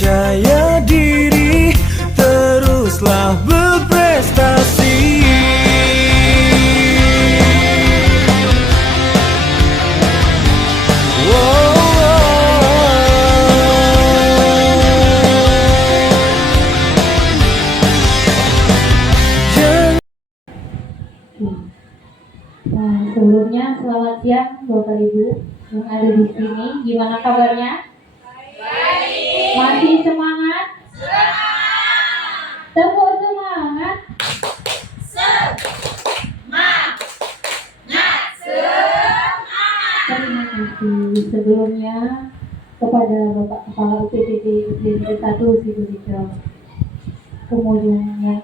percaya diri, teruslah berprestasi. Sebelumnya selamat siang Bapak Ibu yang ada di sini. Gimana kabarnya? Baik. Masih semangat? Semangat. Tepuk semangat. Semangat. Semangat. Terima kasih sebelumnya kepada Bapak Kepala UPTD SD 1 Sidoarjo. Kemudian yang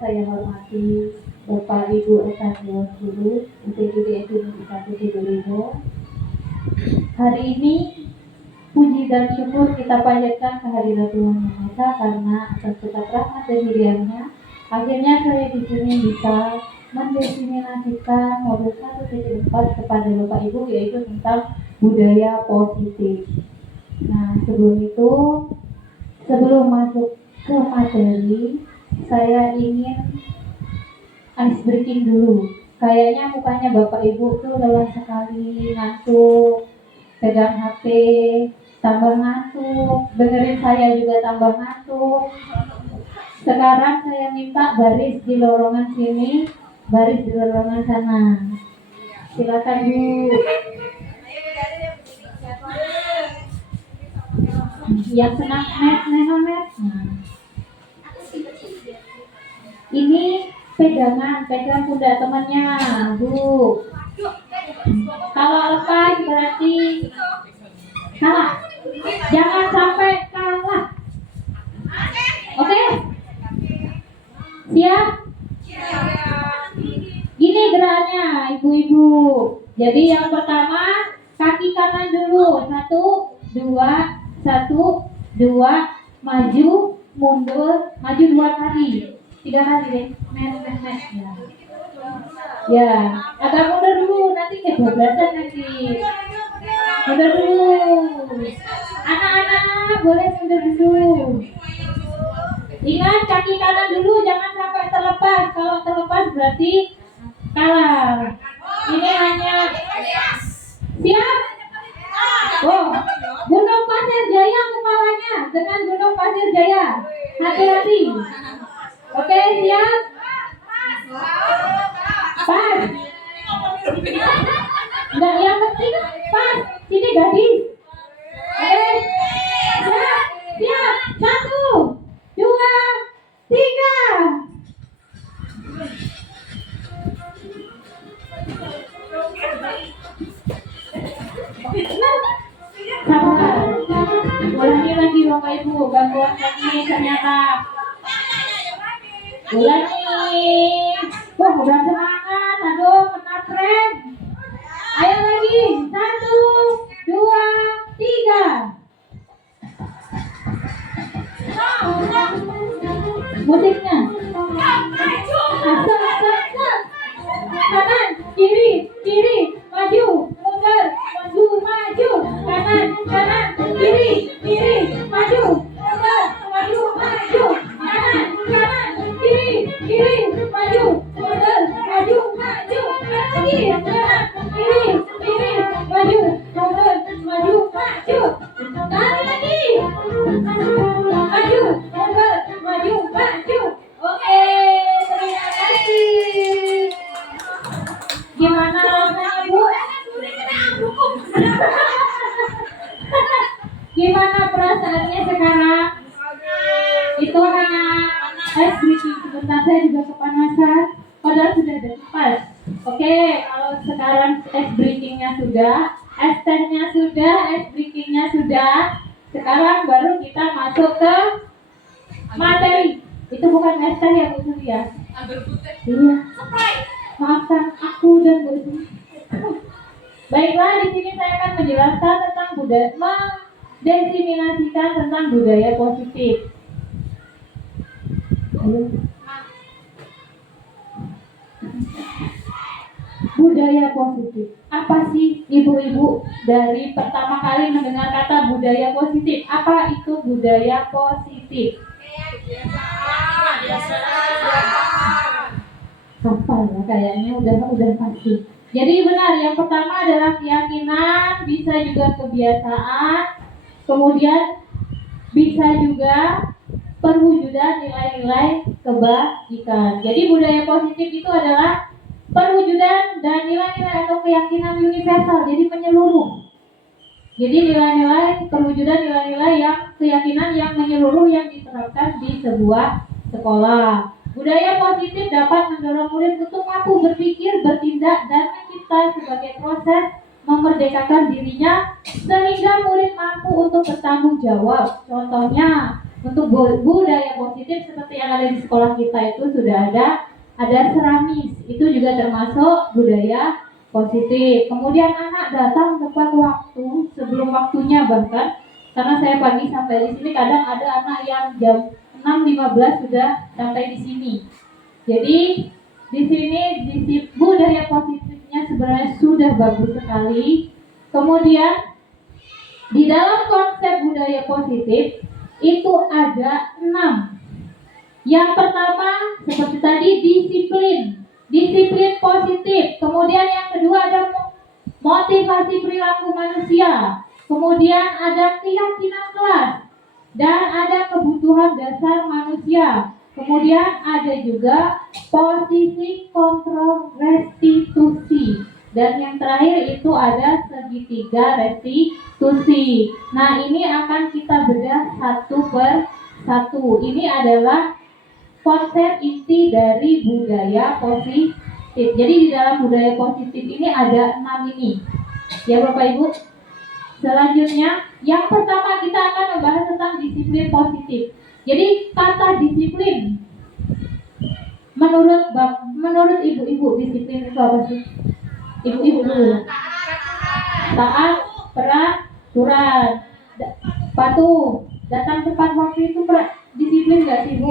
saya hormati Bapak Ibu rekan Dewan Guru UPTD SD 1 Sidoarjo. Hari ini puji dan syukur kita panjatkan kehadiran Tuhan Yang Maha Esa karena atas berkat rahmat dan hidayahnya akhirnya saya di sini bisa mendefinisikan modul 1.4 kepada Bapak Ibu, yaitu tentang budaya positif. Nah, sebelum masuk ke materi, saya ingin ice breaking dulu. Kayaknya mukanya Bapak Ibu tuh lelah sekali, ngantuk, pegang HP, tambah ngantuk, dengerin saya juga tambah ngantuk. Sekarang saya minta baris di lorongan sini, baris di lorongan sana. Silakan Bu. Yang senang net. Ini pegang pundak temannya, Bu. Kalau lepas berarti kalah. Jangan sampai kalah. Oke? Siap? Gini gerakannya, ibu-ibu. Jadi yang pertama kaki kanan dulu. 1, 2, maju, mundur, maju 2 kali. 3 kali deh. Net. Ya, agak mundur dulu, nanti kebablasan nanti. Mundur dulu. Anak-anak boleh mundur dulu. Ingat kaki kanan dulu, jangan sampai terlepas. Kalau terlepas berarti kalah. Ini hanya siap. Oh, Gunung Pasir Jaya kepalanya dengan Gunung Pasir Jaya. Hati-hati. Oke, siap. Pas. Enggak, yang penting pas. Sini gadis. Oke. Siap. 1, 2, 3. Sabar. Ulangi lagi Bapak Ibu, gangguan teknis ternyata. Ulangi. Wah, udah semangat. Aduh, kena tren. Ayo lagi. 1, 2, 3. Musiknya. Asal. Kanan, kiri, maju, mundur, maju, kanan, kiri, maju, mundur, maju, kanan, kiri, maju, mundur, maju, lagi, kanan, kiri, maju, mundur, maju, tarik lagi, maju, mundur, maju. Oke, terima kasih. Gimana rasanya Bu? Gimana perasaannya sekarang? Itu hanya ice breaking. Sebentar saya juga kepanasan. Padahal sudah ada pas. Oke, kalau sekarang ice breakingnya sudah, ice testnya sudah, ice breakingnya sudah. Sekarang baru kita masuk ke materi. Itu bukan ice test ya Bu Surya? Iya. Maafkan aku dan Bu Surya. Baiklah, di sini saya akan menjelaskan tentang budaya, mendefinisikan tentang budaya positif. Budaya positif. apa sih ibu-ibu dari pertama kali mendengar kata budaya positif? Apa itu budaya positif? Hafal ya kayaknya udah pasti. Jadi benar, yang pertama adalah keyakinan, bisa juga kebiasaan, kemudian bisa juga perwujudan nilai-nilai kebajikan. Jadi budaya positif itu adalah perwujudan dan nilai-nilai atau keyakinan universal, jadi menyeluruh. Jadi nilai-nilai perwujudan nilai-nilai yang keyakinan yang menyeluruh yang diterapkan di sebuah sekolah. Budaya positif dapat mendorong murid untuk mampu berpikir, bertindak, dan mencipta sebagai proses memerdekakan dirinya sehingga murid mampu untuk bertanggung jawab. Contohnya, untuk budaya positif seperti yang ada di sekolah kita itu sudah ada seramis, itu juga termasuk budaya positif. Kemudian anak datang tepat waktu, sebelum waktunya bahkan, karena saya pagi sampai di sini kadang ada anak yang jam 6.15 sudah sampai di sini. Jadi di sini budaya positifnya sebenarnya sudah bagus sekali. Kemudian di dalam konsep budaya positif itu ada 6. Yang pertama seperti tadi disiplin positif. Kemudian yang kedua ada motivasi perilaku manusia. Kemudian ada keyakinan kelas dan ada kebutuhan dasar manusia. Kemudian ada juga posisi kontrol restitusi. Dan yang terakhir itu ada segitiga restitusi. Nah, ini akan kita bedah satu per satu. Ini adalah konsep inti dari budaya positif. Jadi di dalam budaya positif ini ada 6 ini. Ya Bapak Ibu. Selanjutnya, yang pertama kita akan membahas tentang disiplin positif. Jadi kata disiplin, menurut ibu-ibu disiplin itu apa sih? Ibu-ibu dulu. Taat, peraturan, patuh, datang tepat waktu itu disiplin nggak sih Bu?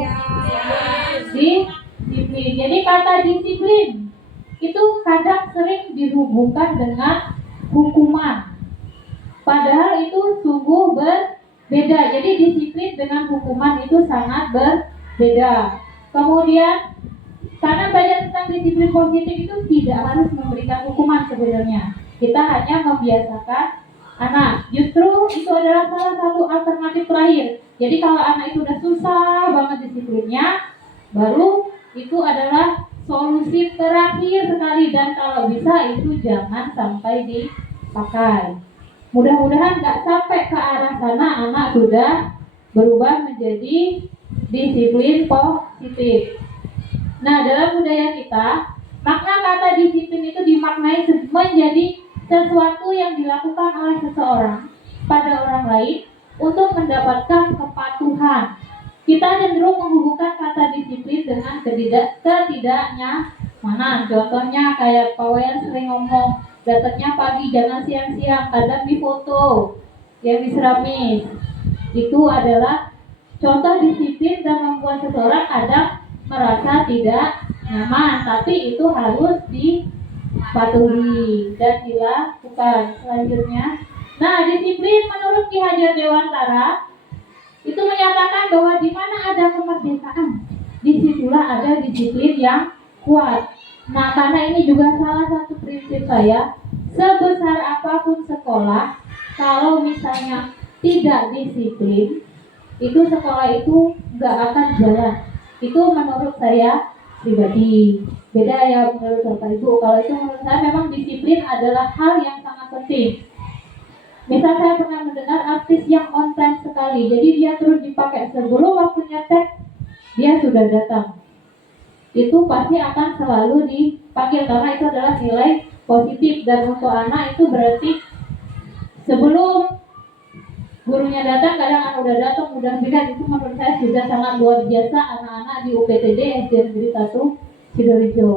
Disiplin. Jadi kata disiplin itu kadang sering dihubungkan dengan hukuman. Padahal itu sungguh berbeda. Jadi disiplin dengan hukuman itu sangat berbeda. Kemudian karena belajar tentang disiplin positif itu tidak harus memberikan hukuman sebenarnya. Kita hanya membiasakan anak. Justru itu adalah salah satu alternatif terakhir. Jadi kalau anak itu udah susah banget disiplinnya, baru itu adalah solusi terakhir sekali. Dan kalau bisa itu jangan sampai dipakai. Mudah-mudahan nggak sampai ke arah sana anak sudah berubah menjadi disiplin positif. Nah, dalam budaya kita, makna kata disiplin itu dimaknai menjadi sesuatu yang dilakukan oleh seseorang pada orang lain untuk mendapatkan kepatuhan. Kita cenderung menghubungkan kata disiplin dengan ketidaknyamanan. Contohnya kayak Pak Wayan sering ngomong, datangnya pagi, jangan siang-siang, kadang difoto, yang diseramis. Itu adalah contoh disiplin dan membuat seseorang kadang merasa tidak nyaman, tapi itu harus dipatuhi dan dilakukan. Selanjutnya, nah disiplin menurut Ki Hajar Dewantara itu menyatakan bahwa di mana ada kemerdekaan, disitulah ada disiplin yang kuat. Nah, karena ini juga salah satu prinsip saya, sebesar apapun sekolah, kalau misalnya tidak disiplin, itu sekolah itu nggak akan jalan. Itu menurut saya pribadi. Beda ya menurut Bapak Ibu. Kalau itu menurut saya memang disiplin adalah hal yang sangat penting. Misal saya pernah mendengar artis yang on time sekali, jadi dia terus dipakai sebelum waktunya tag, dia sudah datang. Itu pasti akan selalu dipanggil karena itu adalah nilai positif. Dan untuk anak itu berarti sebelum gurunya datang, kadang anak udah datang, udah bilang, itu menurut saya sudah sangat luar biasa anak-anak di UPTD SD Negeri 1 Sidoarjo.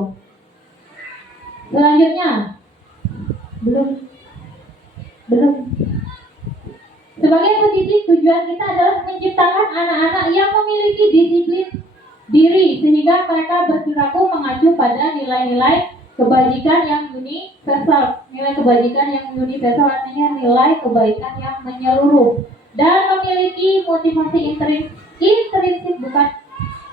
Selanjutnya, belum. Sebagai pendidik, tujuan kita adalah menciptakan anak-anak yang memiliki disiplin diri sehingga mereka berperilaku mengacu pada nilai-nilai kebajikan yang universal. Nilai kebajikan yang universal artinya nilai kebaikan yang menyeluruh dan memiliki motivasi intrinsik bukan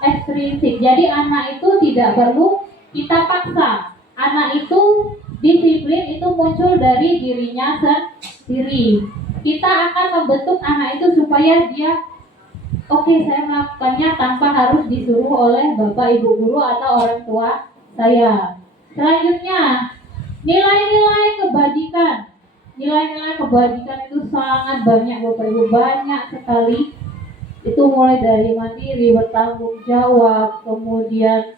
ekstrinsik. Jadi anak itu tidak perlu kita paksa. Anak itu disiplin itu muncul dari dirinya sendiri. Kita akan membentuk anak itu supaya dia oke, saya melakukannya tanpa harus disuruh oleh bapak ibu guru atau orang tua saya. Selanjutnya, nilai-nilai kebajikan. Nilai-nilai kebajikan itu sangat banyak bapak ibu, banyak sekali. Itu mulai dari mandiri, bertanggung jawab, kemudian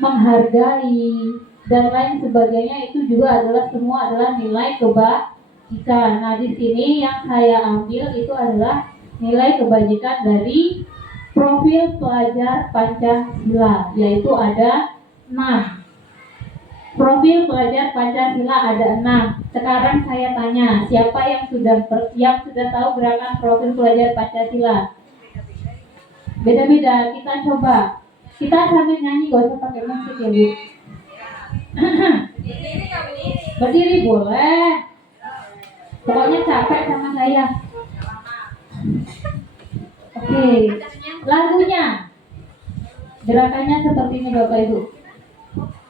menghargai dan lain sebagainya. Itu juga adalah semua adalah nilai kebajikan. Nah, di sini yang saya ambil itu adalah nilai kebajikan dari profil pelajar Pancasila, yaitu ada 6. Profil pelajar Pancasila ada 6. Sekarang saya tanya, siapa yang sudah tahu gerakan profil pelajar Pancasila? Beda-beda, kita coba. Kita sambil nyanyi, gak usah pakai musik ya Bu. Berdiri boleh. Pokoknya capek sama saya. Oke, lagunya. Gerakannya seperti ini Bapak Ibu.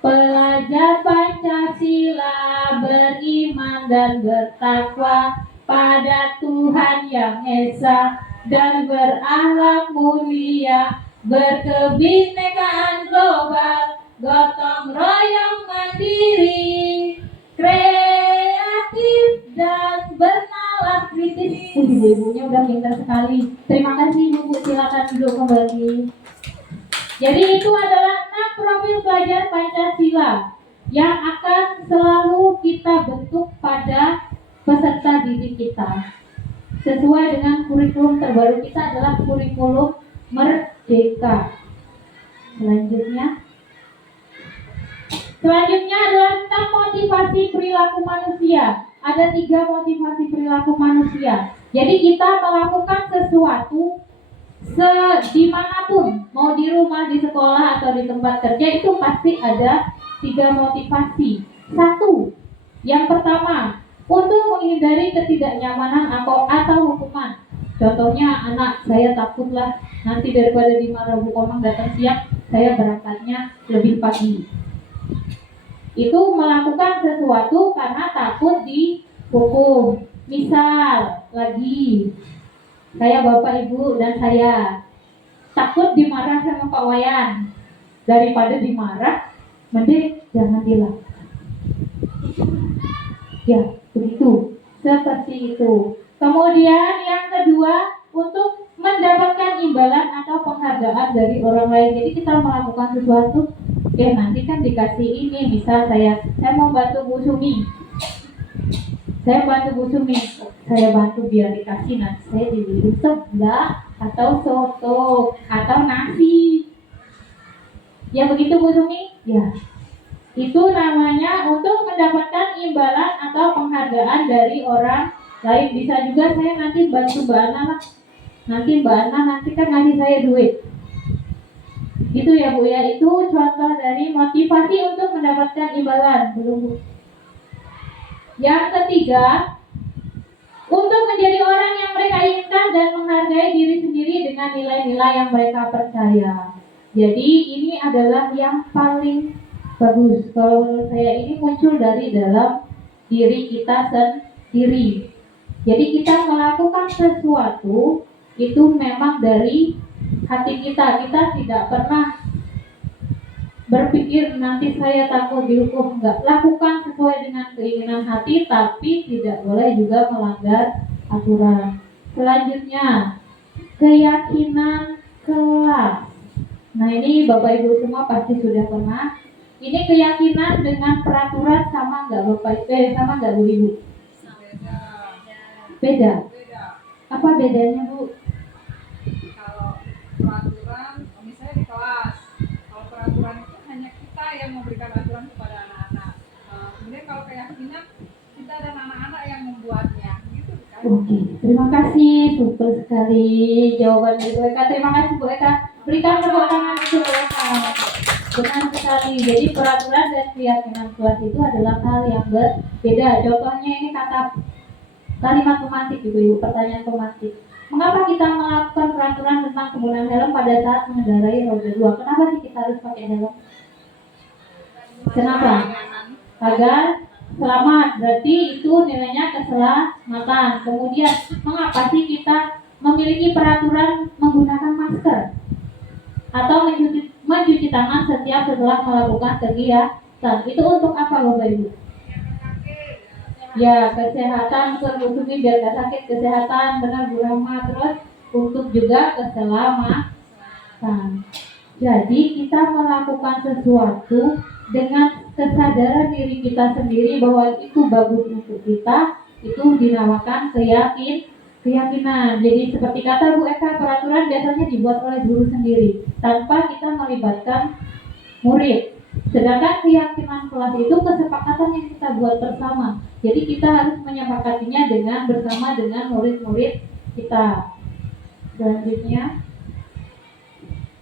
Pelajar Pancasila beriman dan bertakwa pada Tuhan Yang Esa dan berakhlak mulia, berkebinekaan global, gotong royong mandiri, kreatif dan bernalar kritis. Ibu-ibunya udah pintar sekali. Terima kasih Ibu, silakan duduk kembali. Jadi itu adalah 6 profil pelajar Pancasila yang akan selalu kita bentuk pada peserta didik kita. Sesuai dengan kurikulum terbaru kita adalah kurikulum Merdeka. Selanjutnya adalah tentang motivasi perilaku manusia. Ada 3 motivasi perilaku manusia. Jadi kita melakukan sesuatu dimanapun, mau di rumah, di sekolah, atau di tempat kerja, itu pasti ada 3 motivasi. 1, yang pertama, untuk menghindari ketidaknyamanan atau hukuman. Contohnya anak saya takutlah nanti daripada dimarah Bu Komang datang siang, saya berangkatnya lebih pagi. Itu melakukan sesuatu karena takut dihukum. Misal lagi saya Bapak Ibu dan saya takut dimarah sama Pak Wayan. Daripada dimarah, mending jangan dilakukan. Ya, begitu. Seperti itu. Kemudian yang kedua, untuk mendapatkan imbalan atau penghargaan dari orang lain. Jadi kita melakukan sesuatu, nanti kan dikasih ini. Misal saya mau bantu Bu Sumi. Saya bantu biar dikasih, nanti saya dibeli sebelah atau soto atau nasi. Ya begitu Bu Sumi? Ya. Itu namanya untuk mendapatkan imbalan atau penghargaan dari orang lain. Bisa juga saya nanti bantu Mbak Ana lah. Nanti Mbak Ana nanti kan ngasih saya duit. Gitu ya Bu ya. Itu contoh dari motivasi untuk mendapatkan imbalan. Belum Bu. Yang ketiga, untuk menjadi orang yang mereka inginkan dan menghargai diri sendiri dengan nilai-nilai yang mereka percaya. Jadi ini adalah yang paling bagus. Kalau menurut saya ini muncul dari dalam diri kita sendiri. Jadi kita melakukan sesuatu itu memang dari hati kita. Kita tidak pernah berpikir nanti saya takut dihukum. Enggak, lakukan sesuai dengan keinginan hati, tapi tidak boleh juga melanggar aturan. Selanjutnya, keyakinan kelas. Nah ini Bapak Ibu semua pasti sudah pernah. Ini keyakinan dengan peraturan sama nggak Bapak Ibu? Sama nggak Bu Ibu? Beda. Apa bedanya Bu? Kalau peraturan, misalnya di kelas, kalau peraturan itu hanya kita yang memberikan aturan kepada anak-anak. Kemudian kalau keyakinan, kita dan anak-anak yang membuatnya, gitu kan? Oke, terima kasih, super sekali jawaban Ibu Eka. Terima kasih Bu Eka. Berikan tepuk tangan untuk Bu Eka. Benar sekali. Jadi peraturan dan keyakinan kelas itu adalah hal yang berbeda. Contohnya ini kata kalimat pemantik, Ibu, pertanyaan pemantik. Mengapa kita melakukan peraturan tentang penggunaan helm pada saat mengendarai roda dua? Kenapa sih kita harus pakai helm? Kenapa? Agar selamat. Berarti itu nilainya keselamatan. Kemudian, mengapa sih kita memiliki peraturan menggunakan masker atau mencuci tangan setiap setelah melakukan kegiatan? Itu untuk apa, Bapak Ibu? Ya, kesehatan, terlindungi biar gak sakit, kesehatan, benar Bu Rama. Terus untuk juga keselamatan. Jadi kita melakukan sesuatu dengan kesadaran diri kita sendiri bahwa itu bagus untuk kita, itu dinamakan keyakinan. Jadi seperti kata Bu Eka, peraturan biasanya dibuat oleh guru sendiri tanpa kita melibatkan murid. Sedangkan keyakinan kelas itu kesepakatan yang kita buat bersama. Jadi kita harus menyepakatinya bersama dengan murid-murid kita. Selanjutnya,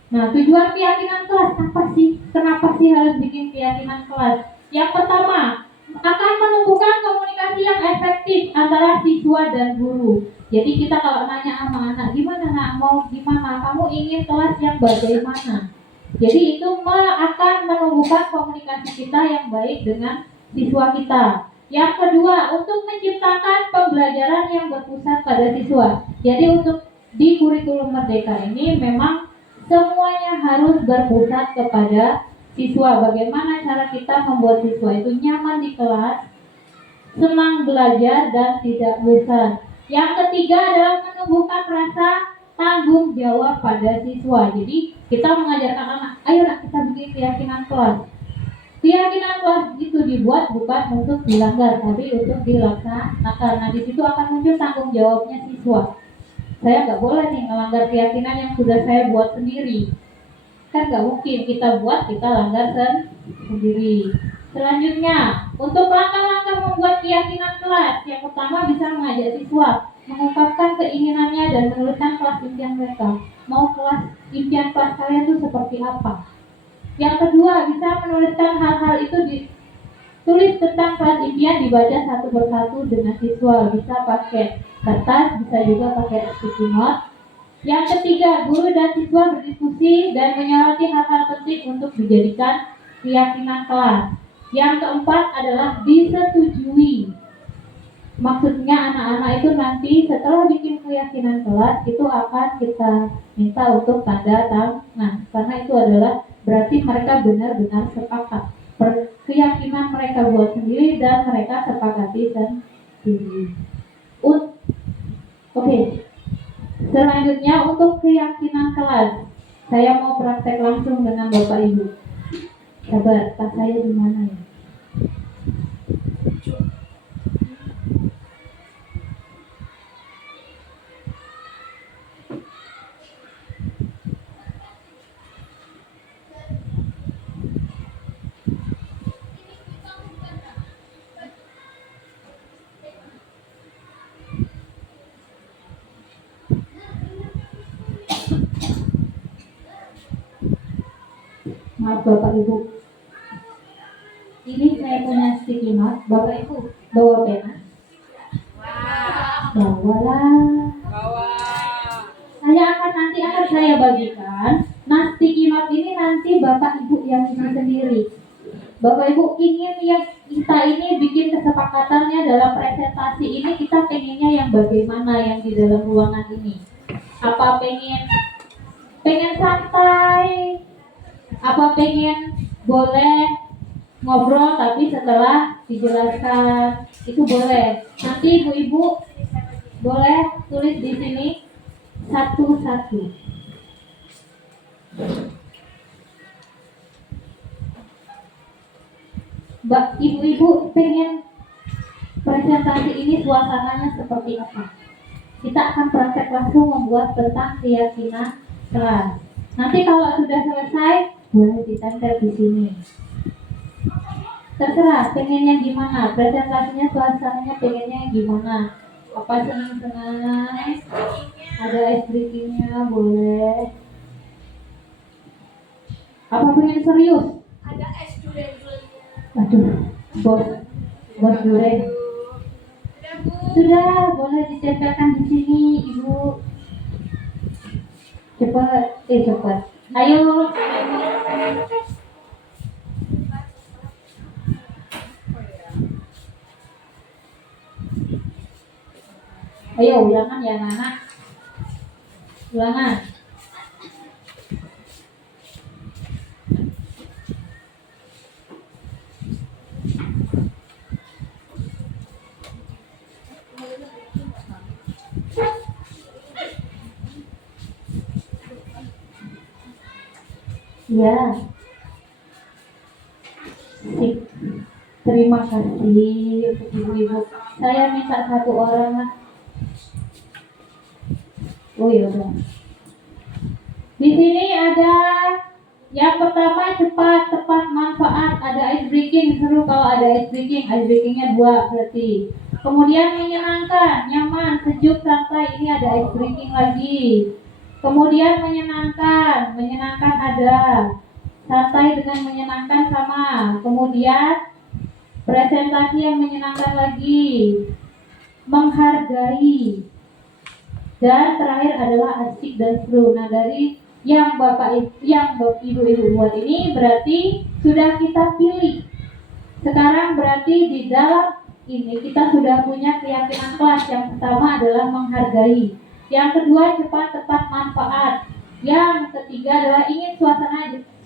nah, tujuan keyakinan kelas apa sih? Kenapa sih harus bikin keyakinan kelas? Yang pertama, akan menumbuhkan komunikasi yang efektif antara siswa dan guru. Jadi kita kalau nanya sama anak, gimana nak, mau gimana? Kamu ingin kelas yang bagaimana? Jadi itu akan menumbuhkan komunikasi kita yang baik dengan siswa kita. Yang kedua, untuk menciptakan pembelajaran yang berpusat pada siswa. Jadi untuk di kurikulum Merdeka ini memang semuanya harus berpusat kepada siswa. Bagaimana cara kita membuat siswa itu nyaman di kelas, senang belajar, dan tidak bosan. Yang ketiga adalah menumbuhkan rasa tanggung jawab pada siswa. Jadi kita mengajarkan anak, ayo nak kita bikin keyakinan kelas. Keyakinan kelas itu dibuat bukan untuk dilanggar, tapi untuk dilaksanakan. Nah, di situ akan muncul tanggung jawabnya siswa. Saya nggak boleh nih melanggar keyakinan yang sudah saya buat sendiri. Kan nggak mungkin kita buat, kita langgar sendiri. Selanjutnya, untuk langkah-langkah membuat keyakinan kelas, yang pertama bisa mengajak siswa mengungkapkan keinginannya dan menuliskan kelas impian mereka. Mau kelas impian kelas kalian itu seperti apa? Yang kedua, bisa menuliskan hal-hal itu ditulis tentang kelas impian, dibaca satu persatu dengan siswa. Bisa pakai kertas, bisa juga pakai sticky note. Yang ketiga, guru dan siswa berdiskusi dan menyoroti hal-hal penting untuk dijadikan keyakinan kelas. Yang keempat adalah disetujui. Maksudnya anak-anak itu nanti setelah bikin keyakinan kelas itu akan kita minta untuk tanda tangan, karena itu adalah berarti mereka benar-benar sepakat. Keyakinan mereka buat sendiri dan mereka sepakati sendiri. Oke. Selanjutnya untuk keyakinan kelas, saya mau praktek langsung dengan Bapak Ibu. Sabar, tas saya di mana ya? Maaf Bapak Ibu, ini saya punya sticky note. Bapak Ibu bawa pena? Bawalah. Saya akan saya bagikan. Nah, sticky note ini nanti Bapak Ibu yang isi sendiri. Bapak Ibu ingin yang kita ini bikin kesepakatannya dalam presentasi ini, kita pengennya yang bagaimana yang di dalam ruangan ini? Apa pengen santai? Apa pengen boleh ngobrol tapi setelah dijelaskan? Itu boleh. Nanti ibu-ibu boleh tulis di sini satu-satu. Mbak, ibu-ibu pengen presentasi ini suasananya seperti apa? Kita akan praktek langsung membuat tentang keyakinan kelas. Nanti kalau sudah selesai, boleh ditempel di sini. Terserah pengennya gimana, presentasinya suasananya pengennya gimana. Apa senang-senang, ada ice breakingnya boleh. Apa pengen serius? Ada es durian-duriannya. Aduh, bos durian. Sudah, Bu. Sudah, boleh ditempelkan di sini, Ibu. Cepat. Ayo. Ayo, ulangan ya, anak. Ulangan. Ya. Sip. Terima kasih untuk ibu-ibu. Saya minta satu orang lah. Oh iya udah. Di sini ada yang pertama cepat, tepat, manfaat. Ada ice breaking, seru kalau ada ice breaking. Ice breakingnya 2 berarti. Kemudian menyenangkan, nyaman, sejuk, santai. Ini ada ice breaking lagi. Kemudian menyenangkan ada. Santai dengan menyenangkan sama. Kemudian presentasi yang menyenangkan lagi. Menghargai. Dan terakhir adalah asik dan seru. Nah, dari yang ibu-ibu buat ini berarti sudah kita pilih. Sekarang berarti di dalam ini kita sudah punya keyakinan kelas. Yang pertama adalah menghargai. Yang kedua cepat, tepat, manfaat. Yang ketiga adalah ingin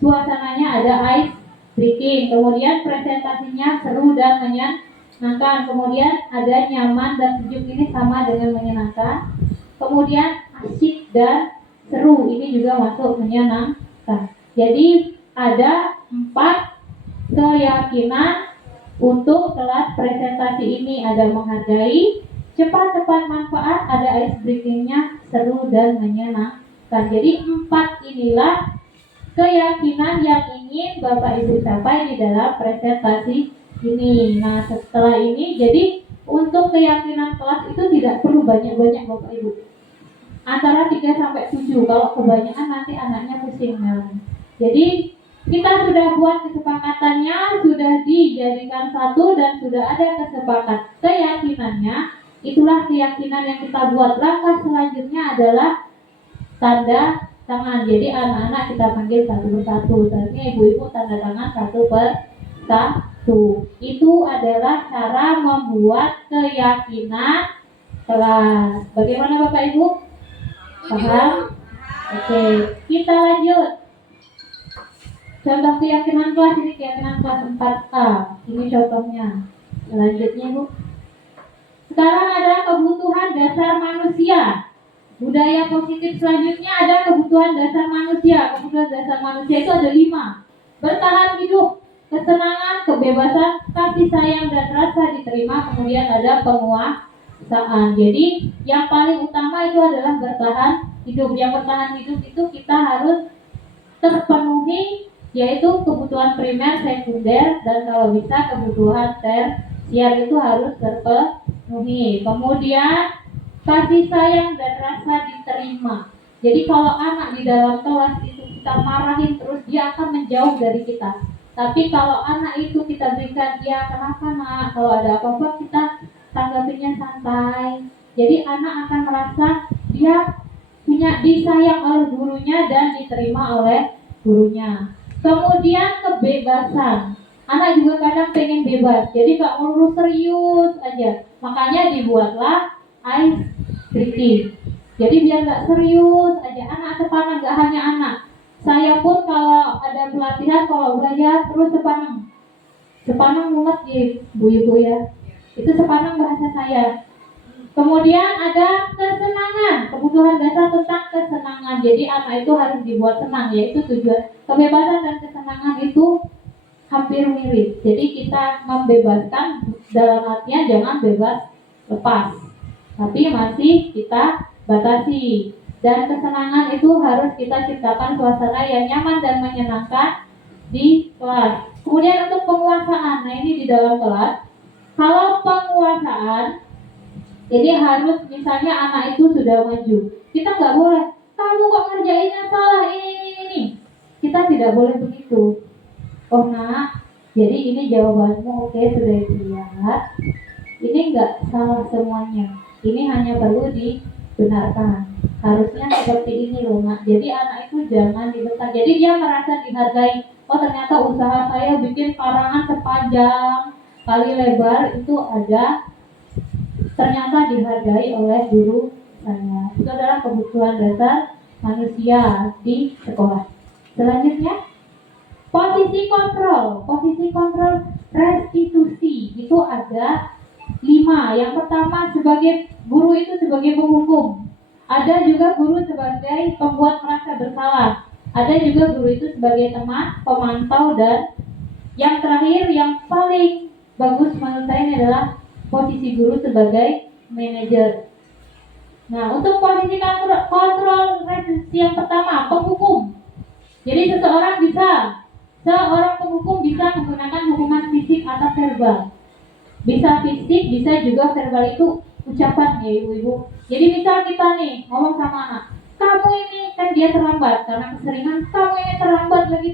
suasananya ada ice breaking. Kemudian presentasinya seru dan menyenangkan. Kemudian ada nyaman dan sejuk, ini sama dengan menyenangkan. Kemudian asik dan seru, ini juga masuk menyenangkan. Jadi ada 4 keyakinan untuk kelas presentasi ini. Ada menghargai, cepat, tepat, manfaat, ada ice breakingnya, seru dan menyenangkan. Jadi 4 inilah keyakinan yang ingin Bapak Ibu capai di dalam presentasi ini. Nah, setelah ini jadi untuk keyakinan kelas itu tidak perlu banyak-banyak Bapak Ibu. Antara 3-7. Kalau kebanyakan nanti anaknya pusing. Jadi kita sudah buat kesepakatannya, sudah dijadikan satu dan sudah ada kesepakatan keyakinannya. Itulah keyakinan yang kita buat. Langkah selanjutnya adalah tanda tangan. Jadi anak-anak kita panggil satu persatu. Selanjutnya ibu-ibu tanda tangan satu persatu. Itu adalah cara membuat keyakinan kelas. Bagaimana Bapak Ibu? Paham? Oke, kita lanjut. Contoh keyakinan kelas ini keyakinan kelas 4A. Ini contohnya. Selanjutnya Bu. Sekarang ada kebutuhan dasar manusia. Budaya positif selanjutnya ada kebutuhan dasar manusia. Kebutuhan dasar manusia itu ada 5. Bertahan hidup, kesenangan, kebebasan, kasih sayang dan rasa diterima. Kemudian ada penguasaan. Jadi yang paling utama itu adalah bertahan hidup. Yang bertahan hidup itu kita harus terpenuhi, yaitu kebutuhan primer, sekunder, dan kalau bisa kebutuhan tersier itu harus terpenuhi. Kemudian kasih sayang dan rasa diterima. Jadi kalau anak di dalam kelas itu kita marahin terus, dia akan menjauh dari kita. Tapi kalau anak itu kita berikan, ya kenapa nak, kalau ada apa-apa kita tanggapinya santai. Jadi anak akan merasa dia punya disayang oleh gurunya dan diterima oleh gurunya. Kemudian kebebasan. Anak juga kadang pengen bebas, jadi gak melulu serius aja. Makanya dibuatlah ice breaking. Jadi biar gak serius aja. Anak sepanang, gak hanya anak. Saya pun kalau ada pelatihan, kalau belajar terus sepanang. Sepanang mumet ya bu-ibu ya. Itu sepanang bahasa saya. Kemudian ada kesenangan, kebutuhan dasar tentang kesenangan. Jadi anak itu harus dibuat senang, yaitu tujuan. Kebebasan dan kesenangan itu hampir mirip. Jadi kita membebaskan dalam artian jangan bebas lepas, tapi masih kita batasi. Dan kesenangan itu harus kita ciptakan suasana yang nyaman dan menyenangkan di kelas. Kemudian untuk penguasaan, nah ini di dalam kelas. Kalau penguasaan, jadi harus misalnya anak itu sudah maju, kita nggak boleh, kamu kok ngerjainnya salah ini. Kita kita tidak boleh begitu. Oh nak, jadi ini jawabanmu, oke, sudah dilihat. Ini enggak salah semuanya. Ini hanya perlu dibenarkan. Harusnya seperti ini loh nak. Jadi anak itu jangan dibentak. Jadi dia merasa dihargai. Oh ternyata usaha saya bikin karangan sepanjang kali lebar itu ada, ternyata dihargai oleh guru saya. Itu adalah kebutuhan dasar manusia di sekolah. Selanjutnya, posisi kontrol. Posisi kontrol restitusi itu ada 5. Yang pertama, sebagai guru itu sebagai penghukum. Ada juga guru sebagai pembuat merasa bersalah. Ada juga guru itu sebagai teman, pemantau, dan yang terakhir yang paling bagus menurut saya ini adalah posisi guru sebagai manajer. Nah, untuk posisi kontrol restitusi yang pertama, penghukum. Jadi seorang penghukum bisa menggunakan hukuman fisik atau verbal. Bisa fisik, bisa juga verbal, itu ucapan ya ibu-ibu. Jadi misal kita nih ngomong sama anak, kamu ini kan dia terlambat karena keseringan, kamu ini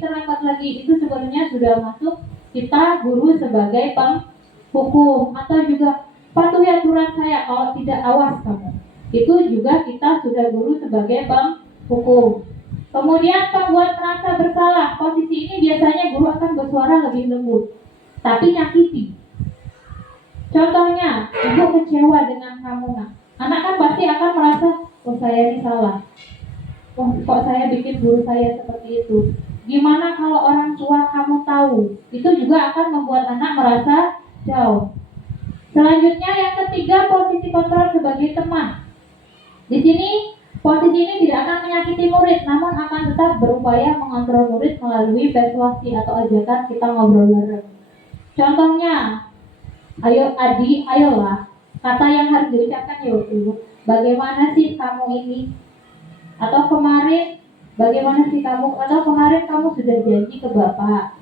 terlambat lagi, itu sebenarnya sudah masuk kita guru sebagai penghukum. Atau juga patuhi aturan saya, kalau tidak awas kamu. Itu juga kita sudah guru sebagai penghukum. Kemudian pembuat merasa bersalah. Posisi ini biasanya guru akan bersuara lebih lembut, tapi nyakiti. Contohnya, ibu kecewa dengan kamu nak. Anak kan pasti akan merasa, oh saya ini salah. Oh kok saya bikin guru saya seperti itu. Gimana kalau orang tua kamu tahu? Itu juga akan membuat anak merasa jauh. Selanjutnya yang ketiga, posisi kontrol sebagai teman. Di sini posisi ini tidak akan menyakiti murid, namun akan tetap berupaya mengontrol murid melalui persuasi atau ajakan kita ngobrol bareng. Contohnya, ayo Adi, ayolah. Kata yang harus diucapkan yaitu, bagaimana sih kamu ini? Atau kemarin, bagaimana sih kamu? Atau kemarin kamu sudah janji ke bapak.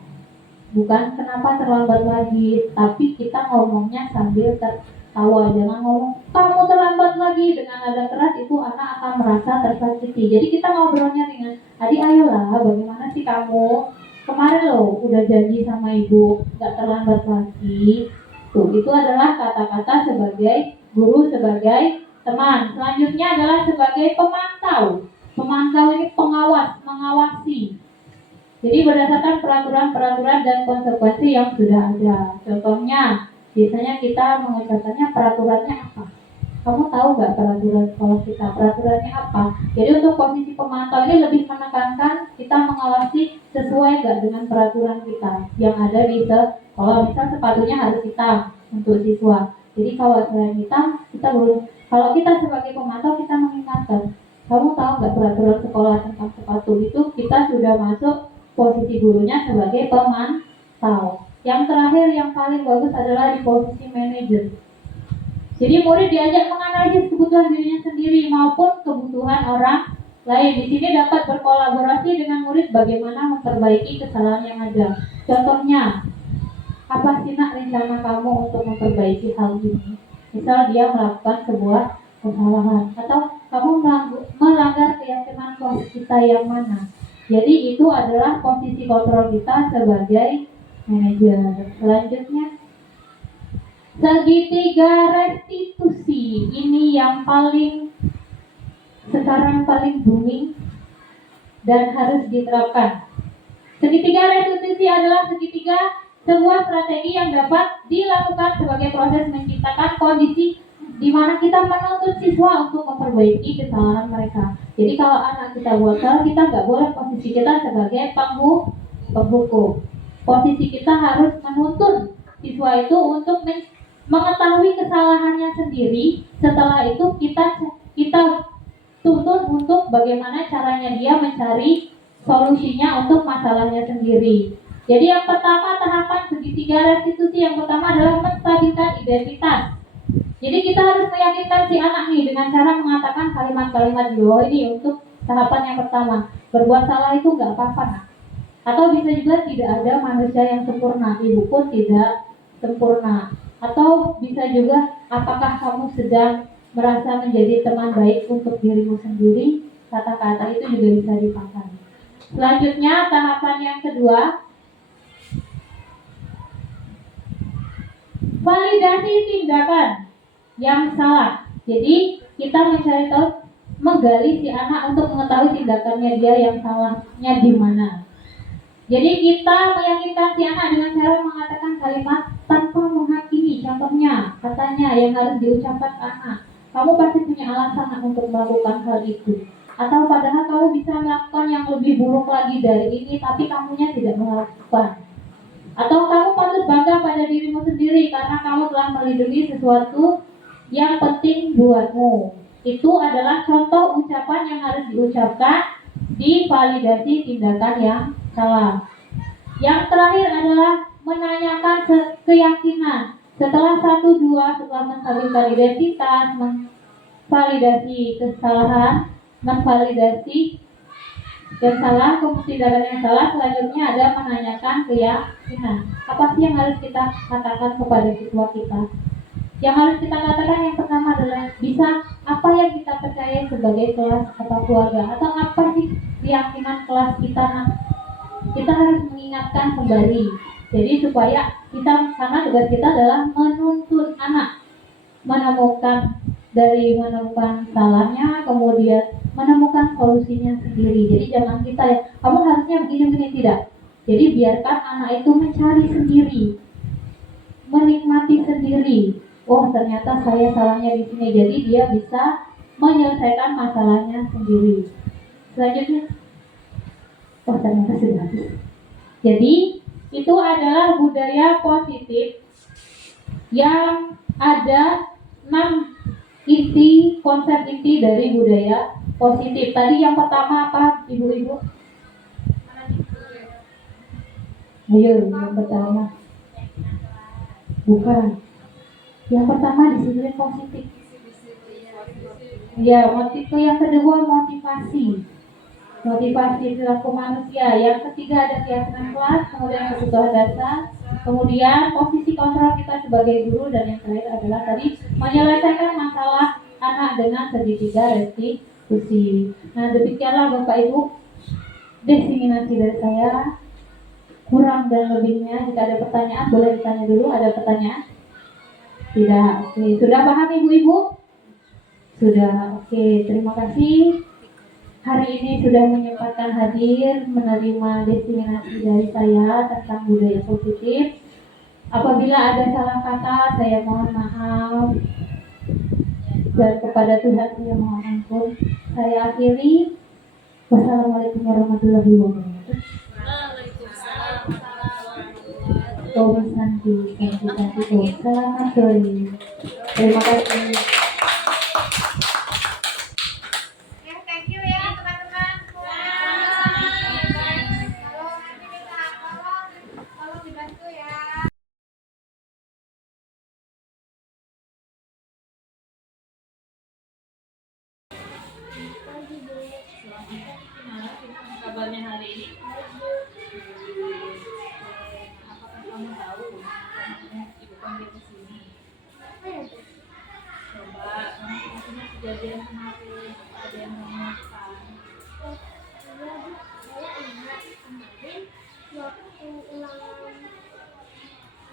Bukan kenapa terlambat lagi, tapi kita ngomongnya sambil tertawa. Jangan ngomong, kamu terlambat lagi dengan nada keras, itu anak akan merasa tersakiti. Jadi kita ngobrolnya dengan, Adi ayolah, bagaimana sih kamu? Kemarin loh, udah janji sama ibu, gak terlambat lagi. Tuh, itu adalah kata-kata sebagai guru, sebagai teman. Selanjutnya adalah sebagai pemantau. Pemantau ini pengawas, mengawasi. Jadi berdasarkan peraturan-peraturan dan konsekuensi yang sudah ada. Contohnya, biasanya kita mengucapkannya peraturannya apa? Kamu tahu nggak peraturan sekolah kita? Peraturannya apa? Jadi untuk posisi pemantau ini lebih menekankan kita mengawasi sesuai nggak dengan peraturan kita yang ada di sekolah. Misal sepatunya harus hitam untuk siswa. Jadi kalau selain hitam, kita belum. Kalau kita sebagai pemantau, kita mengingatkan. Kamu tahu nggak peraturan sekolah tentang sepatu? Itu kita sudah masuk posisi gurunya sebagai pemantau. Yang terakhir yang paling bagus adalah di posisi manajer. Jadi murid diajak menganalisis kebutuhan dirinya sendiri maupun kebutuhan orang lain. Di sini dapat berkolaborasi dengan murid bagaimana memperbaiki kesalahan yang ada. Contohnya, apa sih nak rencana kamu untuk memperbaiki hal ini? Misal dia melakukan sebuah kesalahan atau kamu melanggar keyakinan kelas kita yang mana. Jadi itu adalah posisi kontrol kita sebagai manajer. Selanjutnya, segitiga restitusi. Ini yang sekarang paling booming dan harus diterapkan. Segitiga restitusi adalah sebuah strategi yang dapat dilakukan sebagai proses menciptakan kondisi di mana kita menuntut siswa untuk memperbaiki kesalahan mereka. Jadi kalau anak kita buat salah, kita nggak boleh posisi kita sebagai penghukum. Posisi kita harus menuntut siswa itu untuk mengetahui kesalahannya sendiri. Setelah itu kita tuntut untuk bagaimana caranya dia mencari solusinya untuk masalahnya sendiri. Jadi yang pertama, tahapan segitiga restitusi yang pertama adalah menstabilkan identitas. Jadi kita harus meyakinkan si anak nih dengan cara mengatakan kalimat-kalimat di bawah ini untuk tahapan yang pertama. Berbuat salah itu nggak apa-apa nak. Atau bisa juga tidak ada manusia yang sempurna, ibu pun tidak sempurna. Atau bisa juga, apakah kamu sedang merasa menjadi teman baik untuk dirimu sendiri? Kata-kata itu juga bisa dipakai. Selanjutnya tahapan yang kedua, validasi tindakan yang salah. Jadi kita mencari tahu, menggali si anak untuk mengetahui tindakannya dia yang salahnya di mana. Jadi kita meyakinkan si anak dengan cara mengatakan kalimat tanpa menghakimi. Contohnya, katanya yang harus diucapkan anak, kamu pasti punya alasan untuk melakukan hal itu. Atau padahal kamu bisa melakukan yang lebih buruk lagi dari ini, tapi kamunya tidak melakukan. Atau kamu patut bangga pada dirimu sendiri karena kamu telah melindungi sesuatu yang penting buatmu. Itu adalah contoh ucapan yang harus diucapkan di validasi tindakan yang salah. Yang terakhir adalah menanyakan keyakinan. Setelah 1, 2, setelah menstabilkan identitas, memvalidasi kesalahan, memvalidasi dan salah, tindakan yang salah, selanjutnya ada menanyakan keyakinan. Apa sih yang harus kita katakan kepada siswa kita? Yang harus kita katakan yang pertama adalah bisa apa yang kita percaya sebagai kelas atau keluarga, atau apa sih keyakinan kelas kita. Kita harus mengingatkan kembali. Jadi supaya kita, karena tugas kita adalah menuntun anak menemukan salahnya, kemudian menemukan solusinya sendiri. Jadi jangan kita ya, kamu harusnya begini tidak. Jadi biarkan anak itu mencari sendiri, menikmati sendiri. Oh ternyata saya salahnya di sini. Jadi dia bisa menyelesaikan masalahnya sendiri. Selanjutnya, oh ternyata sudah habis. Jadi itu adalah budaya positif yang ada 6 inti, konsep inti dari budaya positif. Tadi yang pertama apa, ibu-ibu? Ayo, yang pertama. Bukan. Yang pertama disiplin positif. Ya, motif yang kedua motivasi. Motivasi perilaku manusia. Yang ketiga ada keyakinan kelas, kemudian kebutuhan dasar, kemudian posisi kontrol kita sebagai guru, dan yang terakhir adalah tadi menyelesaikan masalah anak dengan segitiga restitusi. Nah demikianlah Bapak Ibu diseminasi dari saya. Kurang dan lebihnya jika ada pertanyaan boleh ditanya dulu. Ada pertanyaan? Tidak. Oke. Sudah paham ibu-ibu? Sudah. Oke. Terima kasih. Hari ini sudah menyempatkan hadir menerima diseminasi dari saya tentang budaya positif. Apabila ada salah kata, saya mohon maaf. Dan kepada Tuhan saya mohon ampun. Saya akhiri. Wassalamualaikum warahmatullahi wabarakatuh. Om Santi, selamat sore. Terima kasih. Thank you ya teman-teman. Kalau nanti minta tolong dibantu ya. Kabarnya hari ini? Apakah kamu tahu ibu panggil ke sini? Coba kamu ingat kejadian kemarin, ada yang kamu lakukan? Saya ingat kemarin waktu ulang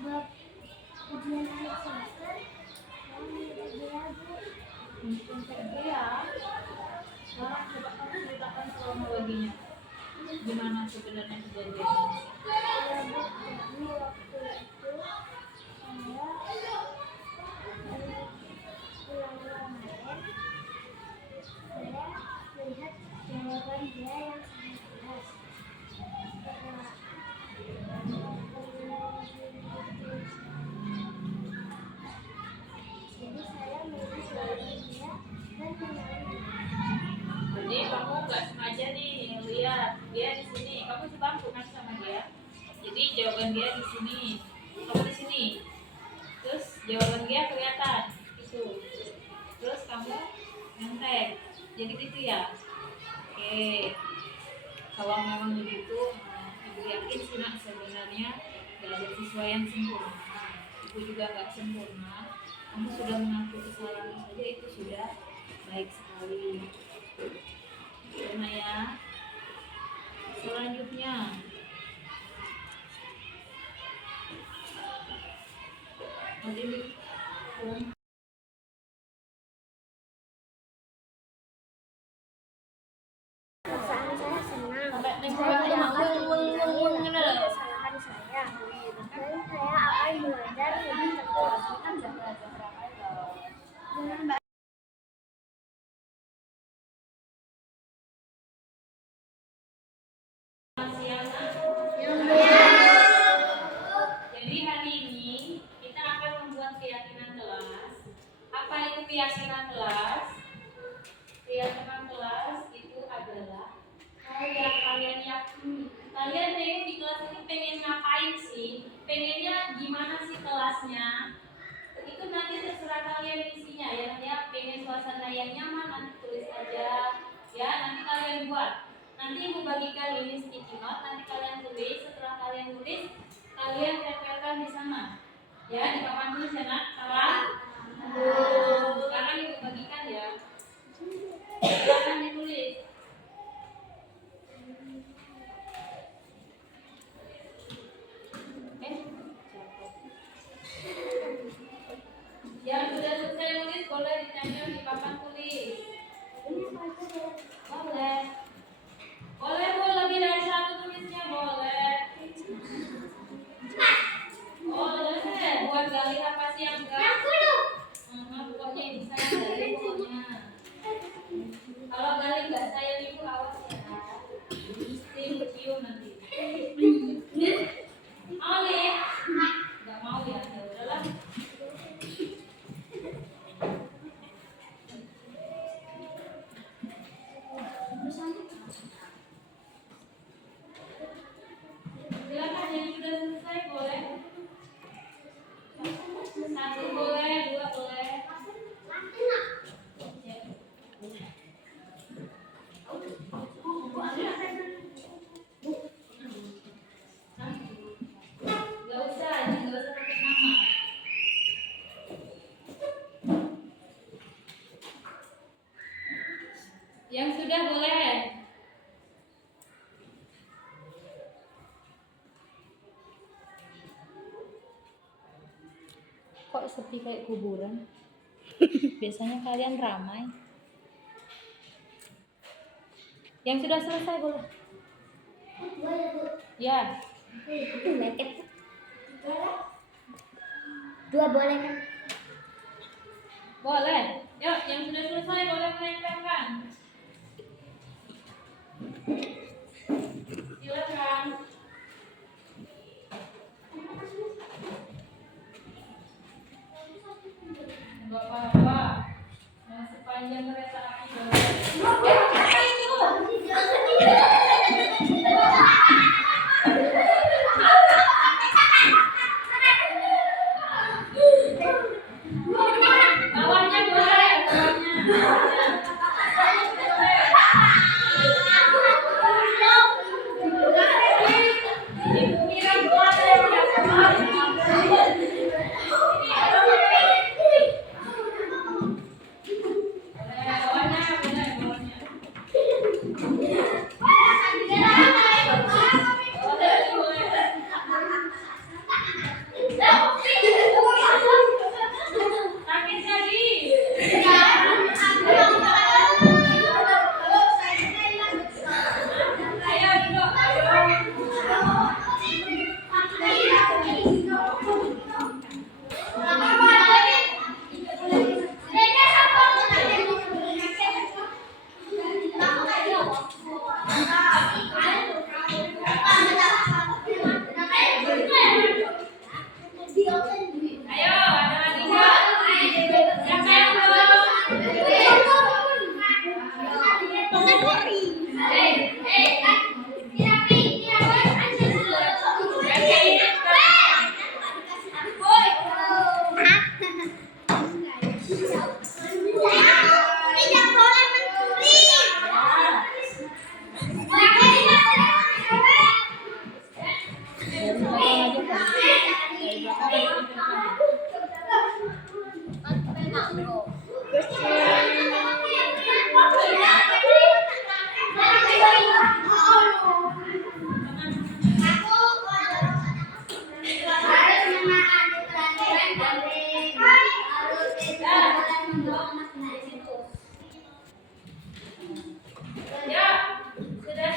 bab ujian akhir semester, saya minta lagu. Untuk dia, sekarang coba kamu ceritakan kronologinya. Gimana sebenarnya kejadiannya? Jadi waktu itu saya ulang kemarin, saya melihat jawaban dia yang sangat jelas. Jadi saya menulis jawaban dia dan kembali. Jadi kamu nggak sengaja nih lihat dia di sini, kamu sebangku kan sama dia. Jadi jawaban dia di sini, kamu di sini. Terus jawaban dia kelihatan itu. Terus kamu nyontek. Jadi gitu ya. Oke. Kalau memang begitu, ibu yakin sih nak sebenarnya gak ada siswa yang sempurna. Ibu juga gak sempurna. Kamu sudah mengakui kesalahan saja itu sudah baik sekali. Karena ya, Kalian pengen di kelas ini pengen ngapain sih? Pengennya gimana sih kelasnya? Itu nanti terserah kalian isinya ya. Pengen suasana yang nyaman nanti tulis aja. Ya, nanti kalian buat. Nanti ibu bagikan ini sticky note, nanti kalian tulis. Setelah kalian tulis, kalian tempelkan di sana. Ya, di papan tulis ya nak. Salah? Sekarang ibu bagikan ya. Silakan ditulis. Yang sudah selesai nulis boleh ditempel di papan tulis. Boleh. Boleh bu, lebih dari satu tulisnya boleh. Boleh. Buat gali apa sih yang enggak? Pokoknya ini saya gali pokoknya. Kalau gali enggak saya ibu awas ya. Tim cium nanti. Mau nih? Enggak mau ya. Ya udahlah. Silakan yang sudah selesai boleh. Satu boleh, dua boleh. Gak usah, ini gak usah pakai nama. Yang sudah boleh. Kok sepi kayak kuburan? Biasanya kalian ramai. Yang sudah selesai boleh. Ya. Dua boleh kan? Boleh. Yuk, yang sudah selesai boleh menempelkan. Silakan. Enggak apa-apa. Yang sepanjang kereta api boleh. Apa itu? Bawahnya boleh, bawahnya. Ibu Mira boleh. Ya, sudah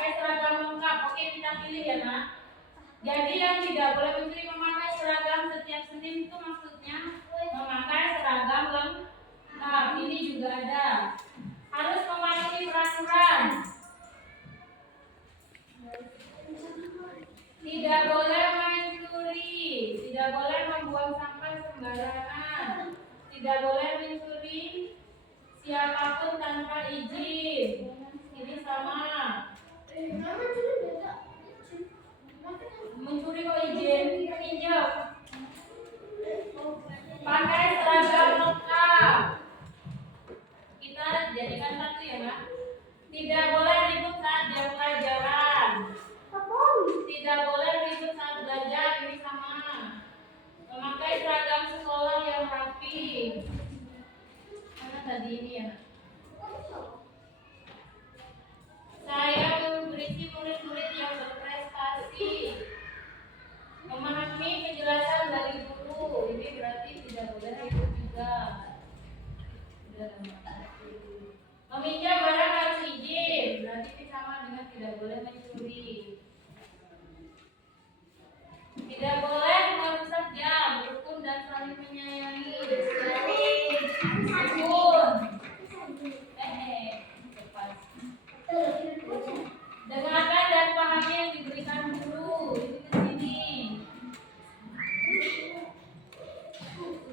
pakai seragam lengkap. Oke, kita pilih ya nak. Jadi yang tidak boleh mencuri memakai seragam setiap Senin itu maksudnya memakai seragam lengkap. Ini juga ada. Harus mematuhi peraturan. Tidak boleh mencuri, tidak boleh membuang sampah sembarangan, tidak boleh mencuri siapapun tanpa izin. Ini sama. Mencuri kok izin, pinjam. Pakai seragam lengkap. Kita jadikan satu ya nak. Tidak boleh ribut saat jam pelajaran. Tidak boleh ribut saat belajar, ini sama. Memakai seragam sekolah yang rapi. Mana tadi ini ya? Saya berisi murid-murid yang berprestasi. Memahami penjelasan dari guru, ini berarti tidak boleh ribut juga. Meminjam barang harus izin, berarti sama dengan tidak boleh mencuri. Tidak boleh merusak jam, rukun dan saling menyayangi. Rukun. Cepat. Dengarkan dan pahami yang diberikan guru. Ini ke sini.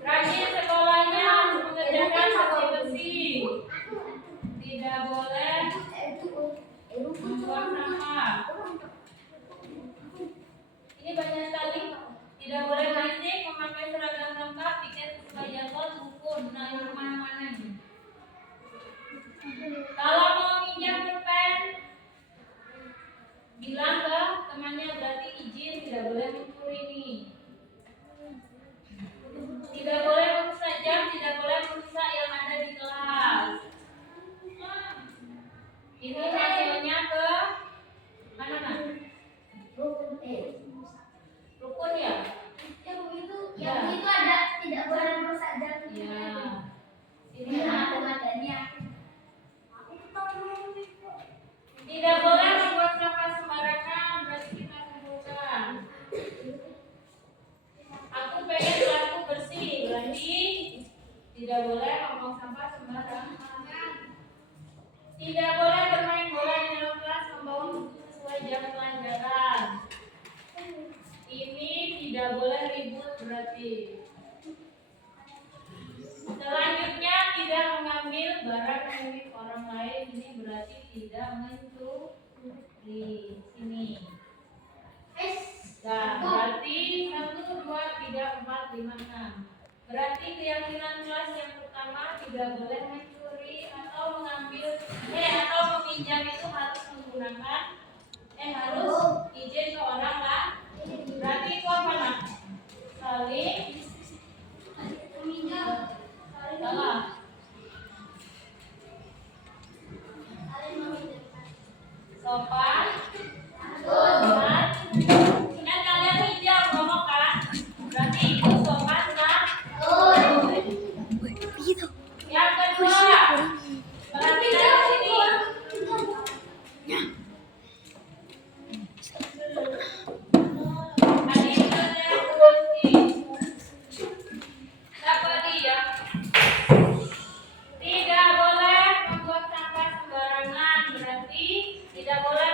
Rajin sekolahnya harus mengerjakan bersih-bersih. Tidak boleh membuang sampah. Ini banyak sekali. Tidak boleh berisik, memakai seragam lengkap, tiket sesuai jadwal, rukun. Nah, yang mana-mana ini. Kalau mau minjam pulpen, bilang ke temannya, berarti izin, tidak boleh mencuri nih. Tidak boleh merusak jam, tidak boleh merusak yang ada di kelas. Ini hasilnya ke mana nak? Rukun ya? Yang itu ada tidak boleh merusak jam. Ya. Ini ada. Tidak boleh membuat sampah sembarangan, berarti kita kumpulkan. Aku pengen kelasku bersih, berarti tidak boleh membuang sampah sembarangan. Tidak boleh bermain bola di dalam kelas, membawa buku sesuai jam pelajaran. Ini tidak boleh ribut berarti. Selanjutnya tidak mengambil barang milik orang lain, ini berarti tidak mencuri. Sini. Nah, berarti 1, 2, 3, 4, 5, 6. Berarti keyakinan kelas yang pertama tidak boleh mencuri atau mengambil atau meminjam itu harus menggunakan harus izin ke orang lah. Berarti itu apa nak? Saling meminjam. Salah. Sopan. Hormat. Kan kalian hijau ngomong kan? Berarti itu sopan kan? Yang kedua, perhatikan sini. Tadi itu saya kunci. Dapat dia. Tidak boleh membuang sampah sembarangan, berarti tidak boleh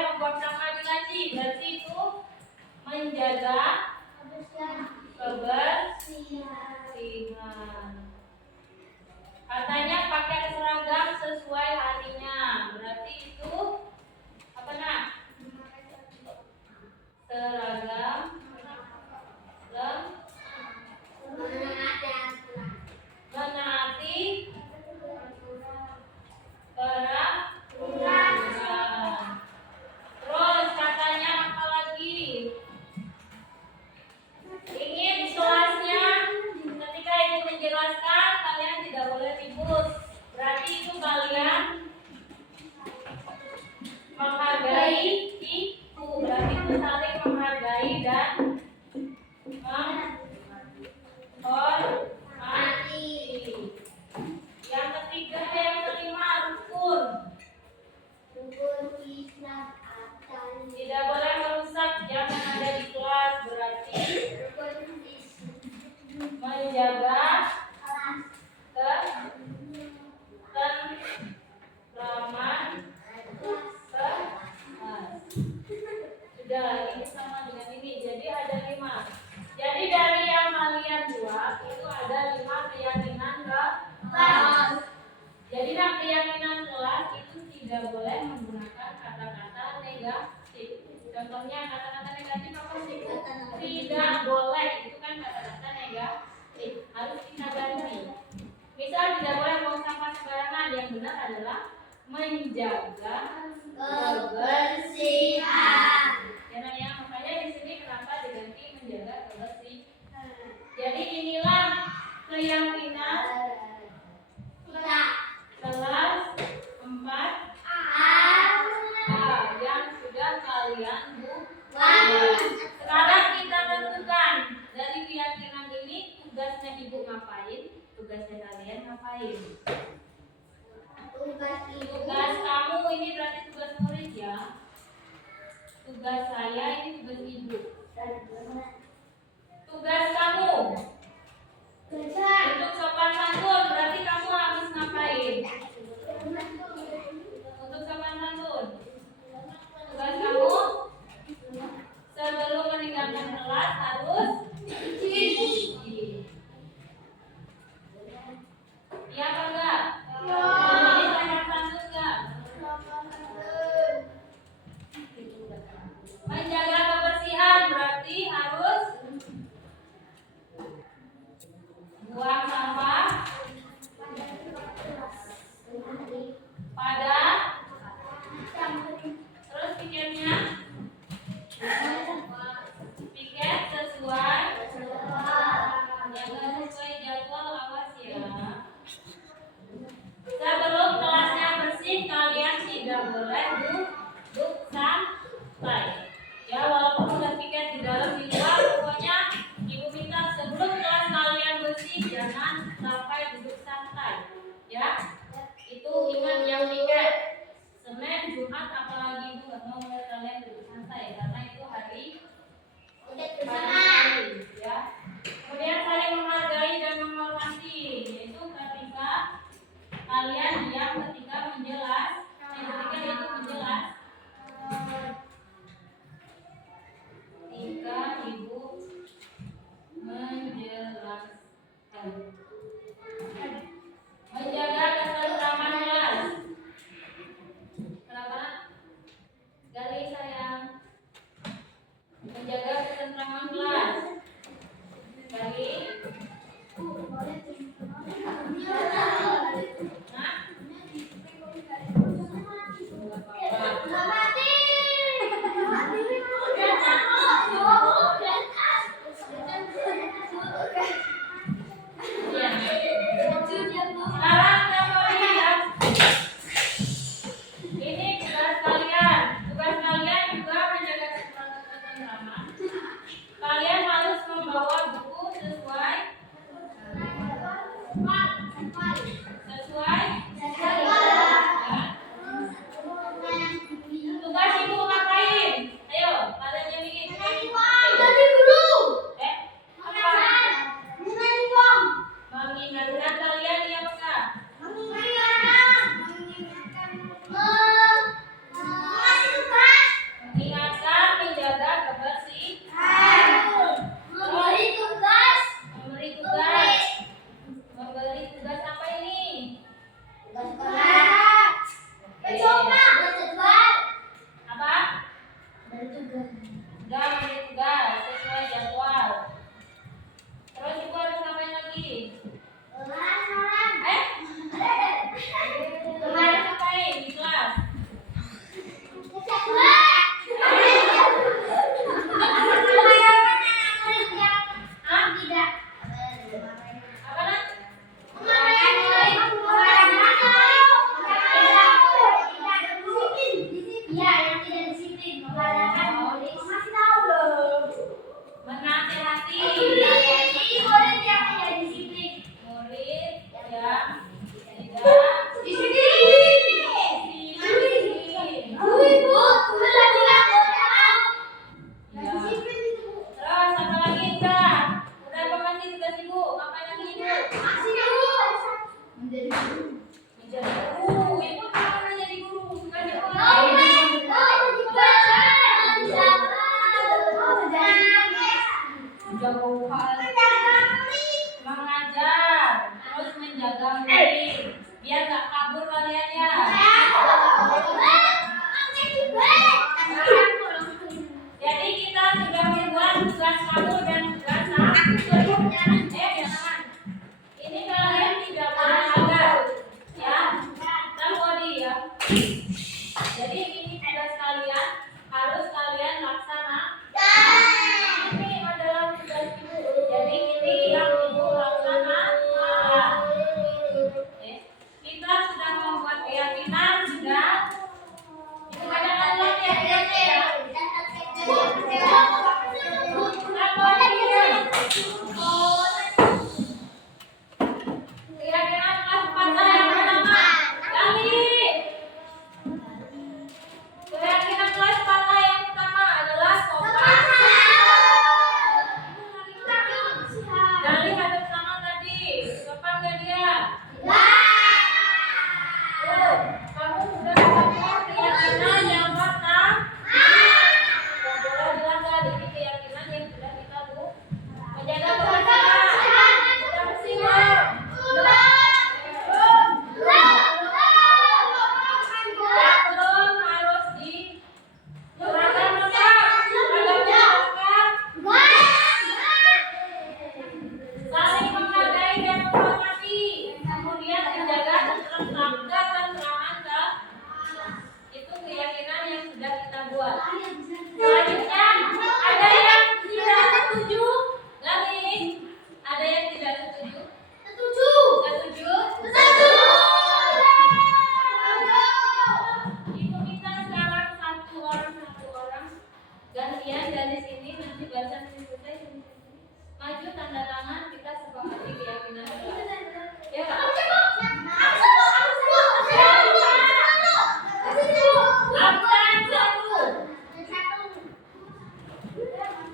3, ini sama dengan ini. Jadi ada 5. Jadi dari yang kalian buat itu ada 5 keyakinan kelas. Jadi keyakinan kelas itu tidak boleh menggunakan kata-kata negatif. Contohnya kata-kata negatif apa sih? Tidak boleh, itu kan kata-kata negatif. Harus kita ganti. Misal tidak boleh buang sampah sembarangan. Yang benar adalah menjaga kebersihan. Ya, makanya di sini kenapa diganti menjaga kebersihan. Jadi inilah keyakinan kelas 4A yang sudah kalian buat. Sekarang kita tentukan dari keyakinan ini tugasnya ibu ngapain, tugasnya kalian ngapain. Tugas kamu ini berarti tugas murid ya. Tugas saya ini tugas ibu. Tugas kamu untuk sopan santun berarti kamu harus ngapain? Untuk sopan santun, tugas kamu sebelum meninggalkan kelas harus cuci. Iya apa enggak? Ini sopan santun enggak? Menjaga kebersihan berarti harus buang sampah pada terus piketnya piket sesuai jaga sesuai jadwal, awas ya. Sebelum kelasnya bersih kalian tidak boleh duduk santai ya. buat. Selanjutnya ada yang tidak setuju? Galing. Ada yang tidak setuju? Setuju. Ibu minta sekarang satu orang gantian dari sini, nanti baca sini selesai maju tanda tangan, kita sepakati keyakinan kita. Ya Kak? Absen satu.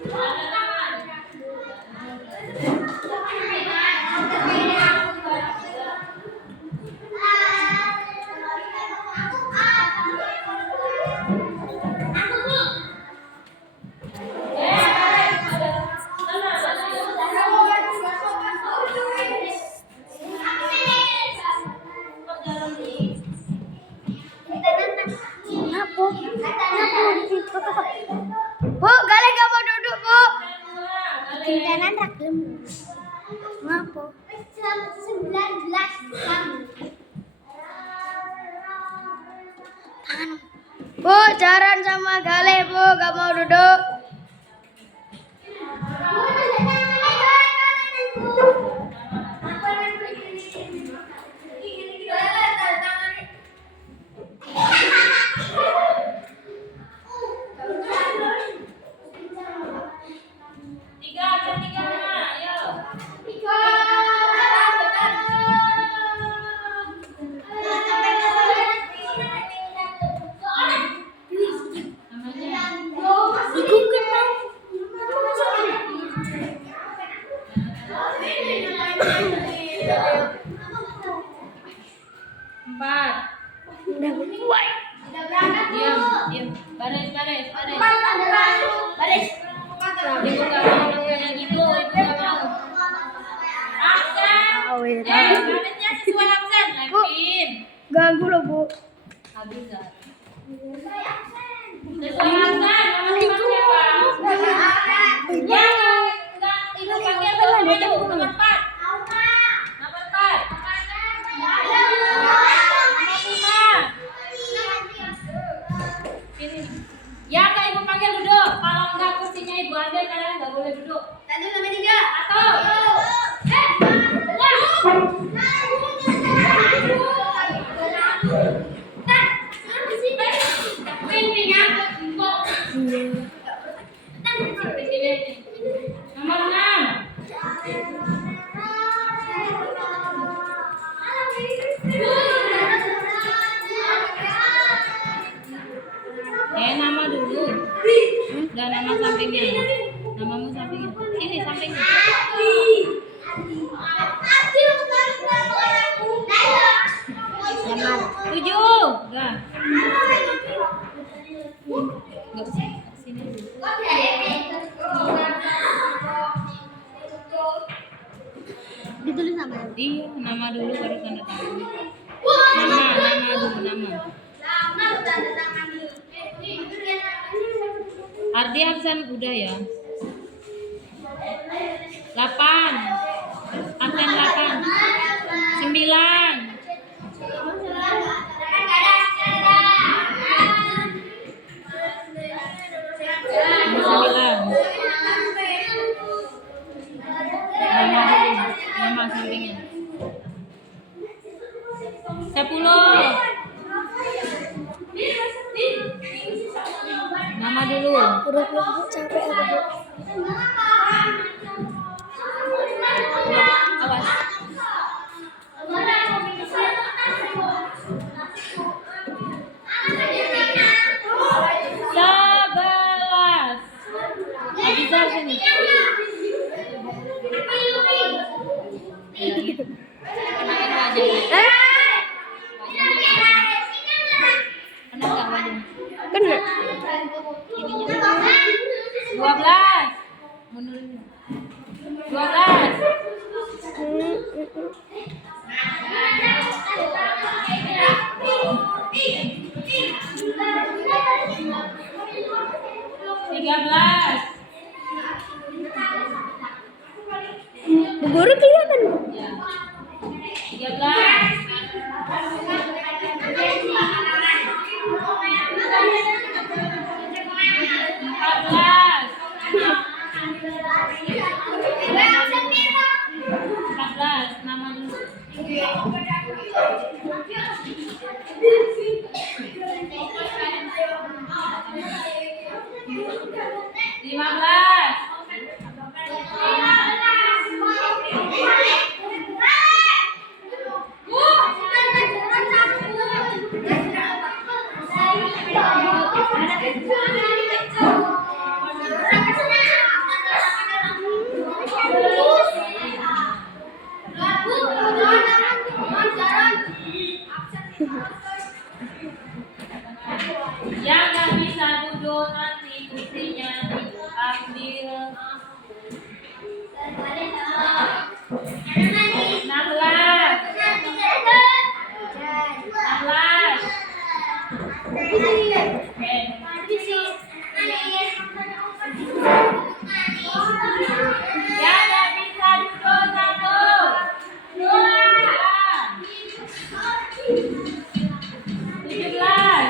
Tanda tangan. Bu, kalian gak mau duduk, Bu? Kalian rakyat. Ngapa? 19 Bu, jaran sama Gale, Bu, gak mau duduk. tiga, ayo. Empat. Diam. Baris. Ibu gak mau kayak gitu, ibu gak mau. Absen. Barisnya sesuai absen, Levin. Ganggu loh, Bu. Habis gak? Sesuai absen, nama teman siapa? Yang enggak ibu panggil dulu, nomor 4. Nomor 4. Sini. Yang enggak ibu panggil duduk. Kalau enggak kursinya ibu ambil, kalian enggak boleh duduk. 1 sampai 3. 1. Nomor 6. Nama dulu. Dan nama sampingnya. Namamu sampingnya. Sini sampingnya. 7. Enggak. Enggak usah. Sini dulu. Ditulis sama. Iya, nama dulu baru tanda tangan. Nama dulu. Ardi absen udah ya. 8. Absen 8. 9. 9. Nama sampingnya. 10. Nama dulu. Udah Bu, capek aku, Bu. Awas. 11. Abizar sini. Kenain wajahnya. Kena nggak wajahnya? Kena. Ininya. 12. Mundurin. 12. Bu Guru kelihatan, Bu. 13. Yang nggak bisa duduk nanti kursinya diambil. 16. Yang nggak bisa duduk 1, 2, 17. 19.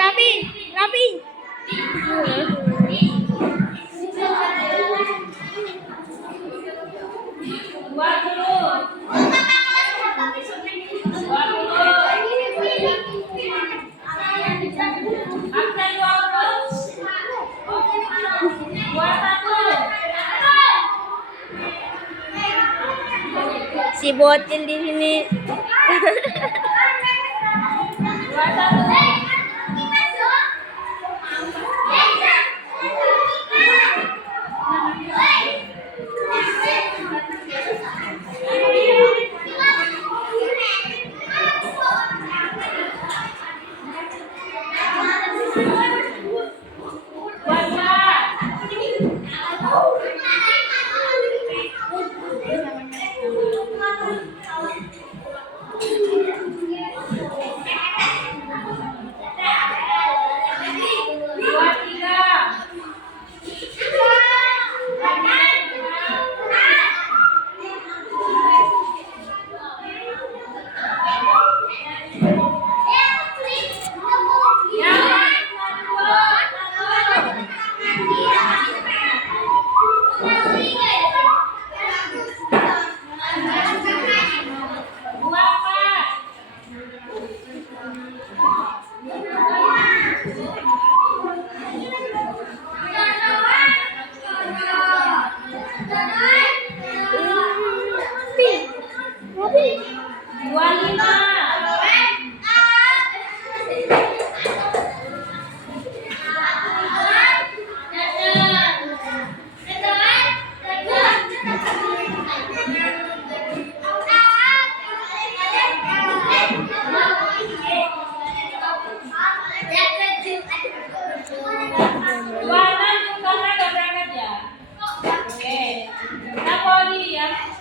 Rapi. 21. Si bocil di sini. 21. Warna juga kan udah berangkat ya? Oke. Nah, Poli ya.